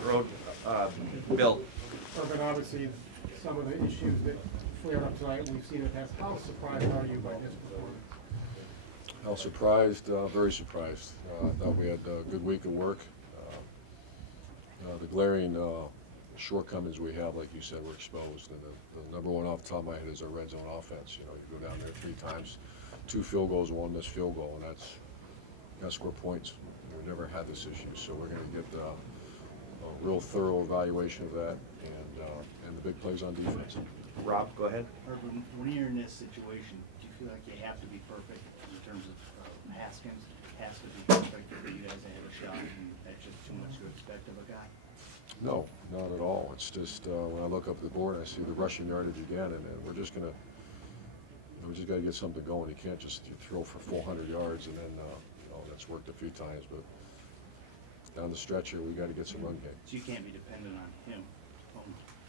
front row, Bill. But obviously, some of the issues that flared up tonight, we've seen in the past. How surprised are you by this performance? How surprised? Very surprised. I thought we had a good week of work. The glaring shortcomings we have, like you said, were exposed. And the number one off the top of my head is our red zone offense. You know, you go down there 3 times, 2 field goals, 1 missed field goal, and that's score points. We've never had this issue, so we're going to get a real thorough evaluation of that and the big plays on defense. Rob, go ahead. Urban, when you're in this situation, do you feel like you have to be perfect in terms of Haskins has to be perfect for you guys to have a shot, and that's just too much to expect of a guy? No, not at all. It's just when I look up at the board, I see the rushing yardage again, and we just got to get something going. You can't just throw for 400 yards and then that's worked a few times, but down the stretch here, we got to get some run game. So you can't be dependent on him,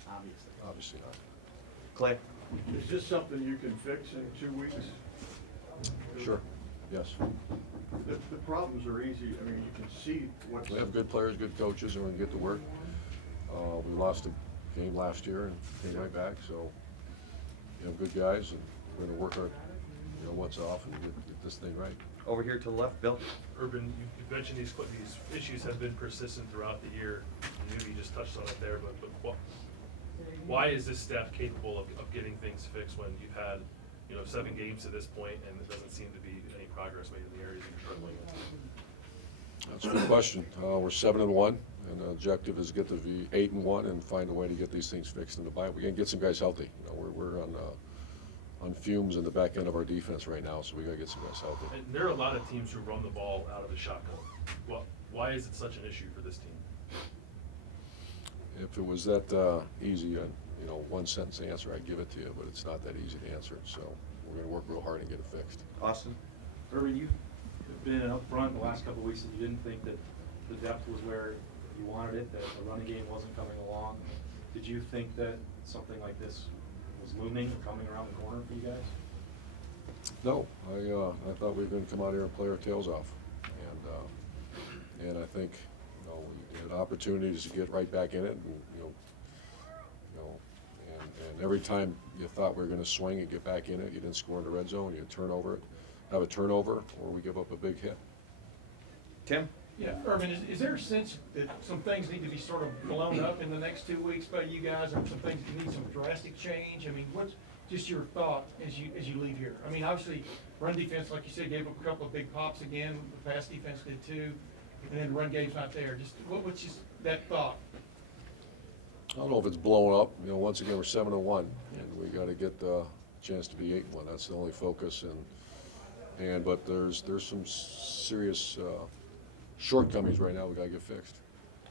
obviously. Obviously not. Clay. Is this something you can fix in 2 weeks? Sure. Yes. The problems are easy. I mean, you can see what's. We have good players, good coaches, and we can get to work. We lost a game last year and came right back, so we have good guys, and we're going to work our what's off and get this thing right. Over here to the left, Bill. Urban, you mentioned these issues have been persistent throughout the year. Maybe you just touched on it there, but why is this staff capable of getting things fixed when you've had 7 games to this point and there doesn't seem to be any progress made in the areas you're struggling with? That's a good question. We're 7-1, and the objective is get to be 8-1 and find a way to get these things fixed in the bye. We can get some guys healthy. We're on fumes in the back end of our defense right now, so we got to get some guys healthy. And there are a lot of teams who run the ball out of the shotgun. Well, why is it such an issue for this team? If it was that easy, one sentence answer, I'd give it to you, but it's not that easy to answer. So we're going to work real hard and get it fixed. Austin. Urban, you've been up front the last couple of weeks and you didn't think that the depth was where you wanted it, that the running game wasn't coming along. Did you think that something like this was looming or coming around the corner for you guys? No, I thought we were going to come out here and play our tails off, and I think we had opportunities to get right back in it, and and every time you thought we were going to swing and get back in it, you didn't score in the red zone, you have a turnover, or we give up a big hit. Tim. Yeah, Urban, is there a sense that some things need to be sort of blown up in the next 2 weeks by you guys, or some things that need some drastic change? I mean, what's just your thought as you leave here? I mean, obviously, run defense, like you said, gave up a couple of big pops again. The pass defense did too, and then the run game's not there. Just what's just that thought? I don't know if it's blowing up. Once again, we're 7-1, and we got to get the chance to be 8-1. That's the only focus, but there's some serious shortcomings right now we got to get fixed.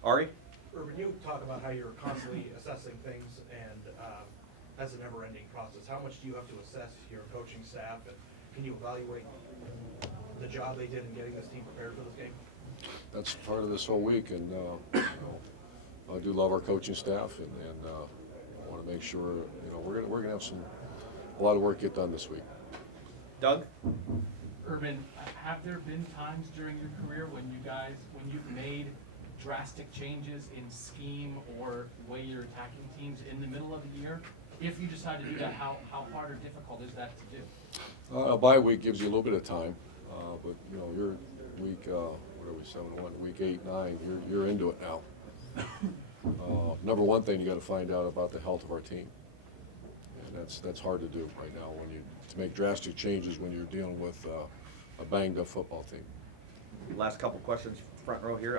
Ari. Urban, you talk about how you're constantly assessing things, and that's a never-ending process. How much do you have to assess your coaching staff, and can you evaluate the job they did in getting this team prepared for this game? That's part of this whole week, and I do love our coaching staff, and I want to make sure we're gonna have a lot of work get done this week. Doug. Urban, have there been times during your career when you've made drastic changes in scheme or way you're attacking teams in the middle of the year? If you decide to do that, how hard or difficult is that to do? A bye week gives you a little bit of time, but you're week what are we 7-1? Week 8, 9. You're into it now. Number one thing you got to find out about the health of our team, and that's hard to do right now to make drastic changes when you're dealing with a banged up football team. Last couple questions, front row here.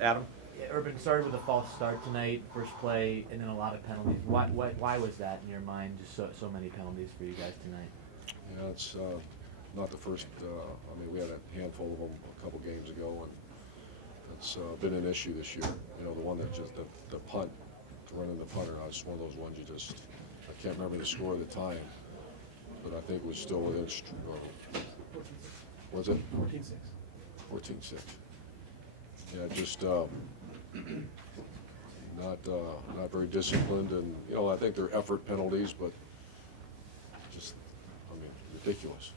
Adam. Yeah, Urban started with a false start tonight, first play, and then a lot of penalties. Why was that in your mind? Just so many penalties for you guys tonight. Yeah, it's not the first. We had a handful of them a couple games ago, and it's been an issue this year. The one that just the punt, running the punter. It's one of those ones I can't remember the score at the time, but I think it was still within. Was it? 14-6. 14-6. Yeah, just not very disciplined, and I think they're effort penalties, but just ridiculous.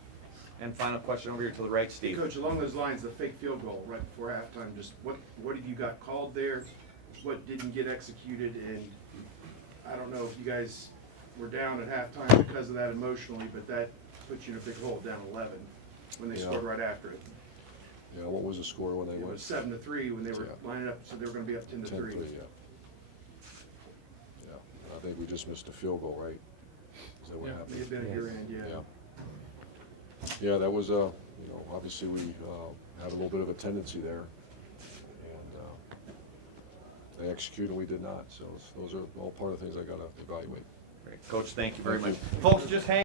And final question over here to the right, Steve. Coach, along those lines, the fake field goal right before halftime, just what have you got called there? what didn't get executed, and I don't know if you guys were down at halftime because of that emotionally, but that puts you in a big hole, down 11, when they Yeah. scored right after it. Yeah, what was the score when they It went? was 7-3 when they were Yeah. lining up, so they were gonna be up 10-3. 10-3, yeah. Yeah, I think we just missed a field goal, right? Is that what Yeah. May happened? have been at your end, yeah. Yeah. Yeah, that was, you know, obviously we had a little bit of a tendency there, and they executed and we did not, so those are all part of the things I gotta evaluate. Great. Coach, thank you very Thank much. you. Folks, just hang